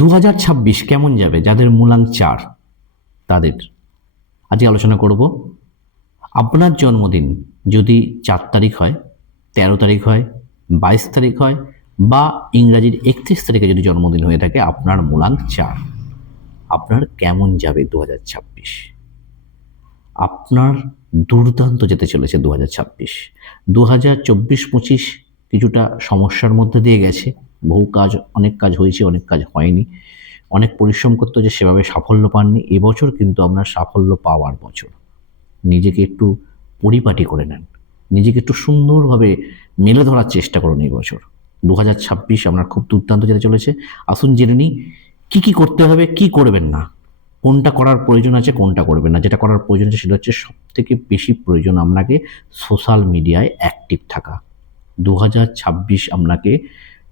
2026 কেমন যাবে? যাদের মূলাঙ্ক 4 তাদের আজকে আলোচনা করব। আপনার জন্মদিন যদি 4 তারিখ হয়, 13 তারিখ হয়, 22 তারিখ হয় বা ইংরাজির 31 তারিখে যদি জন্মদিন হয়ে থাকে, আপনার মূলাঙ্ক 4, আপনার কেমন যাবে 2026? আপনার দুর্দান্ত যেতে চলেছে 2026। 2024-25 কিছুটা সমস্যার মধ্যে দিয়ে গেছে। অনেক কাজ হয়েছে, অনেক কাজ হয়নি। অনেক পরিশ্রম করতে হয়েছে, সেভাবে সাফল্য পাননি। এবছর কিন্তু আপনার সাফল্য পাওয়ার বছর। নিজেকে একটু পরিপাটি করে নেন। নিজেকে একটু সুন্দরভাবে মেলে ধরার চেষ্টা করুন এই বছর। 2026 আপনার খুব দুর্দান্ত যেতে চলেছে। আসুন জেনে নিই কী করতে হবে, কি করবেন না। কোনটা করার প্রয়োজন আছে, কোনটা করবেন না। যেটা করার প্রয়োজন আছে সেটা হচ্ছে সবথেকে বেশি প্রয়োজন আপনাকে সোশ্যাল মিডিয়ায় অ্যাক্টিভ থাকা। 2026 আপনাকে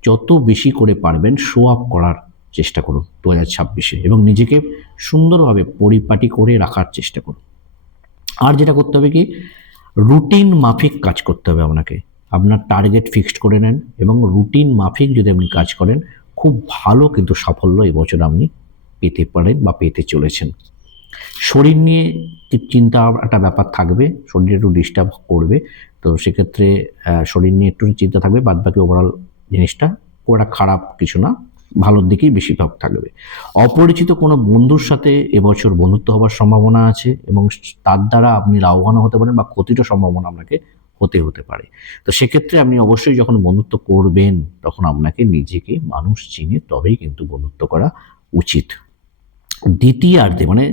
যত বেশি করে পারবেন শো আপ করার চেষ্টা করুন 2026-এ, এবং নিজেকে সুন্দরভাবে পরিপাটি করে রাখার চেষ্টা করুন। আর যেটা করতে হবে কি, রুটিন মাফিক কাজ করতে হবে আপনাকে। আপনার টার্গেট ফিক্সড করে নেন এবং রুটিন মাফিক যদি আপনি কাজ করেন, খুব ভালো কিন্তু সাফল্য এবছর আপনি পেতে পারেন বা পেতে চলেছেন। শরীর নিয়ে চিন্তা একটা ব্যাপার থাকবে, শরীর একটু ডিস্টার্ব করবে, তো সেক্ষেত্রে শরীর নিয়ে একটু চিন্তা থাকবে। বাদবাকি ওভারঅল জিনিসটা খুব একটা খারাপ কিছু না, ভালোর দিকেই বেশিরভাগ থাকবে। অপরিচিত কোনো বন্ধুর সাথে এবছর বন্ধুত্ব হবার সম্ভাবনা আছে এবং তার দ্বারা আপনি লাভবান হতে পারেন বা ক্ষতিরও সম্ভাবনা আপনাকে হতে পারে। তো সেক্ষেত্রে আপনি অবশ্যই যখন বন্ধুত্ব করবেন, তখন আপনাকে নিজেকে মানুষ চিনে তবেই কিন্তু বন্ধুত্ব করা উচিত। দ্বিতীয়ার্ধে মানে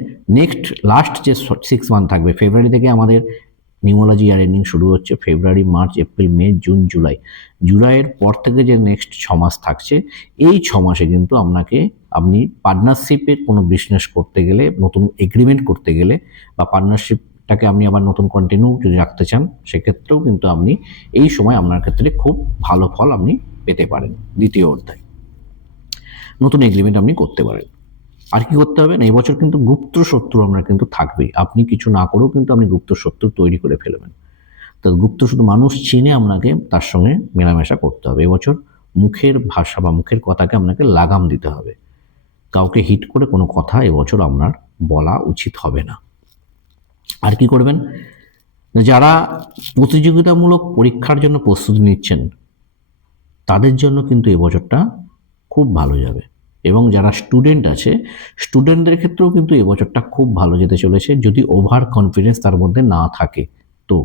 লাস্ট যে 6 মান্থ থাকবে, ফেব্রুয়ারি থেকে আমাদের নিউমোলজি ইয়ার এন্ডিং শুরু হচ্ছে। ফেব্রুয়ারি, মার্চ, এপ্রিল, মে, জুন, জুলাই। জুলাইয়ের পর থেকে যে নেক্সট 6 মাস থাকছে, এই 6 মাসে কিন্তু আপনি পার্টনারশিপে কোনো বিজনেস করতে গেলে, নতুন এগ্রিমেন্ট করতে গেলে বা পার্টনারশিপটাকে আপনি আবার নতুন কন্টিনিউ যদি রাখতে চান, সেক্ষেত্রেও কিন্তু আপনি এই সময় আপনার ক্ষেত্রে খুব ভালো ফল আপনি পেতে পারেন। দ্বিতীয় অধ্যায়, নতুন এগ্রিমেন্ট আপনি করতে পারেন। আর কি করতে হবে না, এবছর কিন্তু গুপ্ত শত্রু আপনার কিন্তু থাকবেই। আপনি কিছু না করেও কিন্তু আপনি গুপ্ত শত্রু তৈরি করে ফেলবেন। তো গুপ্ত শত্রু মানুষ চিনে আপনাকে তার সঙ্গে মেলামেশা করতে হবে। এবছর মুখের ভাষা বা মুখের কথাকে আপনাকে লাগাম দিতে হবে। কাউকে হিট করে কোনো কথা এবছর আপনার বলা উচিত হবে না। আর কি করবেন, যারা প্রতিযোগিতামূলক পরীক্ষার জন্য প্রস্তুতি নিচ্ছেন, তাদের জন্য কিন্তু এবছরটা খুব ভালো যাবে। এবং যারা স্টুডেন্ট আছে, স্টুডেন্টদের ক্ষেত্রেও কিন্তু এবছরটা খুব ভালো যেতে চলেছে, যদি ওভার কনফিডেন্স তার মধ্যে না থাকে। তো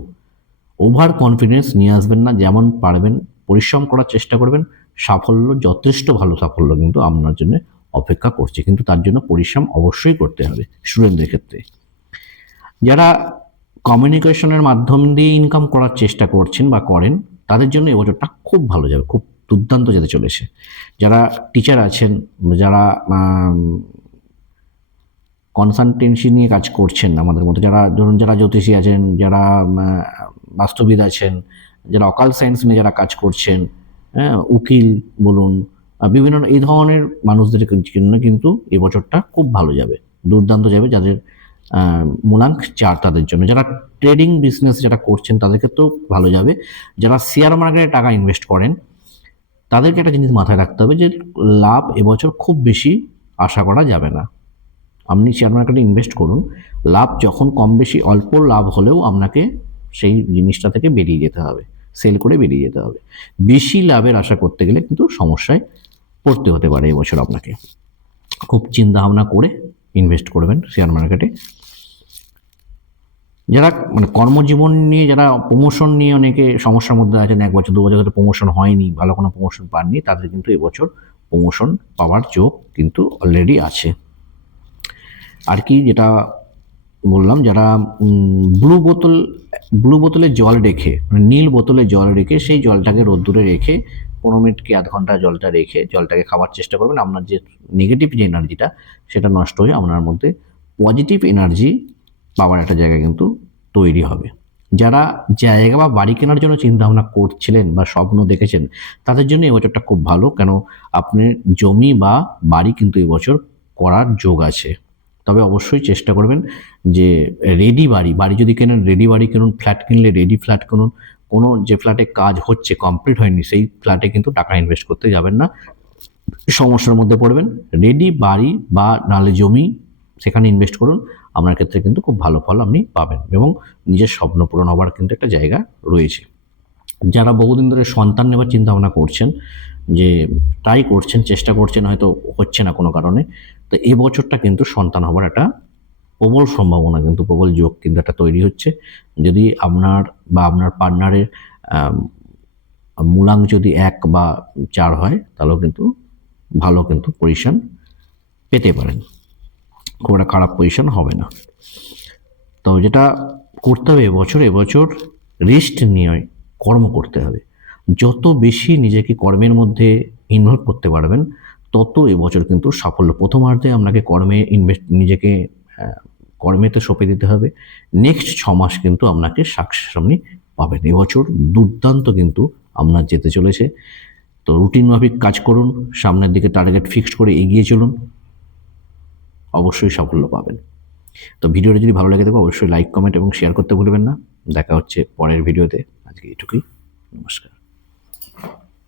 ওভার কনফিডেন্স নিয়ে আসবেন না, যেমন পারবেন পরিশ্রম করার চেষ্টা করবেন। যথেষ্ট ভালো সাফল্য কিন্তু আপনার জন্য অপেক্ষা করছে, কিন্তু তার জন্য পরিশ্রম অবশ্যই করতে হবে স্টুডেন্টদের ক্ষেত্রে। যারা কমিউনিকেশনের মাধ্যম দিয়ে ইনকাম করার চেষ্টা করছেন বা করেন, তাদের জন্য এবছরটা খুব ভালো যাবে, খুব দুর্দান্ত যেতে চলেছে। যারা টিচার আছেন, যারা কনসালটেন্সি নিয়ে কাজ করছেন আমাদের মতো, যারা জ্যোতিষী আছেন, যারা বাস্তুবিদ আছেন, যারা অকাল সায়েন্স নিয়ে যারা কাজ করছেন, হ্যাঁ, উকিল বলুন, বিভিন্ন এই ধরনের মানুষদের জন্য কিন্তু এই বছরটা খুব ভালো যাবে, দুর্দান্ত যাবে। যাদের মূলাঙ্ক 4 তাদের জন্য, যারা ট্রেডিং বিজনেস যারা করছেন তাদের ক্ষেত্রেও ভালো যাবে। যারা শেয়ার মার্কেটে টাকা ইনভেস্ট করেন, তাদেরকে একটা জিনিস মাথায় রাখতে হবে যে লাভ এবছর খুব বেশি আশা করা যাবে না। আপনি শেয়ার মার্কেটে ইনভেস্ট করুন, লাভ যখন কম বেশি অল্প লাভ হলেও আপনাকে সেই জিনিসটা থেকে বেরিয়ে যেতে হবে, সেল করে বেরিয়ে যেতে হবে। বেশি লাভের আশা করতে গেলে কিন্তু সমস্যায় পড়তে হতে পারে এবছর আপনাকে। খুব চিন্তা ভাবনা করে ইনভেস্ট করবেন শেয়ার মার্কেটে। যারা কর্মজীবন নিয়ে, যারা প্রমোশন নিয়ে অনেকে সমস্যার মধ্যে আছেন, 1 বছর 2 বছর ধরে প্রমোশন হয়নি, ভালো কোনো প্রমোশন পাননি, তাদের কিন্তু এবছর প্রমোশন পাওয়ার যোগ কিন্তু অলরেডি আছে। আর কি যেটা বললাম, যারা ব্লু বোতলে জল রেখে, নীল বোতলে জল রেখে সেই জলটাকে রোদ্দুরে রেখে 15 মিনিট কি আধ ঘন্টা জলটা রেখে জলটাকে খাওয়ার চেষ্টা করবেন। আপনার যে নেগেটিভ যে এনার্জিটা, সেটা নষ্ট হয়ে আপনার মধ্যে পজিটিভ এনার্জি পাওয়ার একটা জায়গা কিন্তু তৈরি হবে। যারা জায়গা বা বাড়ি কেনার জন্য চিন্তা ভাবনা করছিলেন বা স্বপ্ন দেখেছেন, তাদের জন্য এবছরটা খুব ভালো। কেন, আপনি জমি বা বাড়ি কিন্তু এবছর করার যোগ আছে। তবে অবশ্যই চেষ্টা করবেন যে রেডি বাড়ি যদি কেনেন, রেডি বাড়ি কিনুন। ফ্ল্যাট কিনলে রেডি ফ্ল্যাট কিনুন। কোনো যে ফ্ল্যাটে কাজ হচ্ছে, কমপ্লিট হয়নি, সেই ফ্ল্যাটে কিন্তু টাকা ইনভেস্ট করতে যাবেন না। সমস্যার মধ্যে পড়বেন। রেডি বাড়ি বা নালে জমি সেখানে ইনভেস্ট করুন, আপনার ক্ষেত্রে কিন্তু খুব ভালো ফল আপনি পাবেন এবং নিজের স্বপ্ন পূরণ হবার কিন্তু একটা জায়গা রয়েছে। যারা বহুদিন ধরে সন্তান নেবার চিন্তা ভাবনা করছেন, যে ট্রাই করছেন, চেষ্টা করছেন, হয়তো হচ্ছে না কোনো কারণে, তো এই বছরটা কিন্তু সন্তান হবার একটা প্রবল সম্ভাবনা, কিন্তু প্রবল যোগ কিন্তু একটা তৈরি হচ্ছে। যদি আপনার বা আপনার পার্টনারের মূলাঙ্ক যদি 1 বা 4 হয়, তাহলেও কিন্তু ভালো কিন্তু পজিশন পেতে পারেন, খুব একটা খারাপ পজিশন হবে না। তো যেটা করতে হবে এবছর রেস্ট নিয়ে কর্ম করতে হবে। যত বেশি নিজেকে কর্মের মধ্যে ইনভলভ করতে পারবেন, তত এবছর কিন্তু সাফল্য। প্রথমার্ধে আপনাকে কর্মে নিজেকে কর্মেতে সঁপে দিতে হবে। নেক্সট 6 মাস কিন্তু আপনাকে সাকসেস আপনি পাবেন। এবছর দুর্দান্ত কিন্তু আপনার যেতে চলেছে। তো রুটিন মাফিক কাজ করুন, সামনের দিকে টার্গেট ফিক্সড করে এগিয়ে চলুন, অবশ্যই সাফল্য পাবেন। তো ভিডিওটা যদি ভালো লাগে থাকে অবশ্যই লাইক, কমেন্ট এবং শেয়ার করতে ভুলবেন না। দেখা হচ্ছে পরের ভিডিওতে। আজকে এটুকুই। নমস্কার।